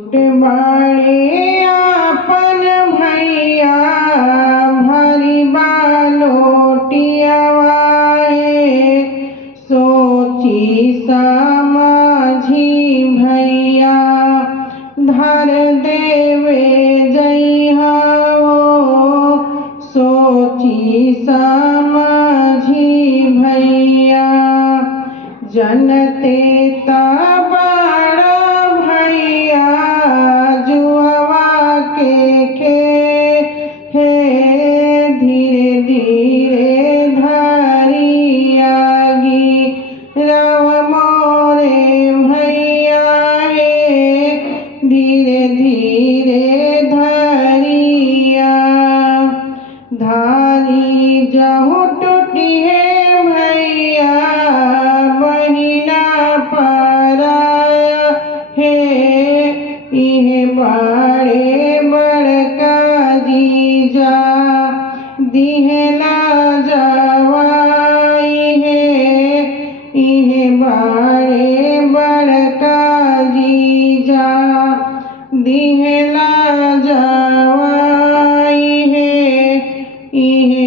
बड़े आपन भैया भरी बालोटियावा सोची समझी भैया धर देवे जइहा सोची समझी भैया जनते बड़ा भैया जुआवा के हे धीरे धीरे धरियागी रव मोरे भैया हे धीरे धीरे धरिया धारी जहु टूटी है भैया बहिना पराया हे इहे बड़े बड़का जीजा दिहला जवाई है इहे बड़े बड़का जीजा दिहला जवाई है इहे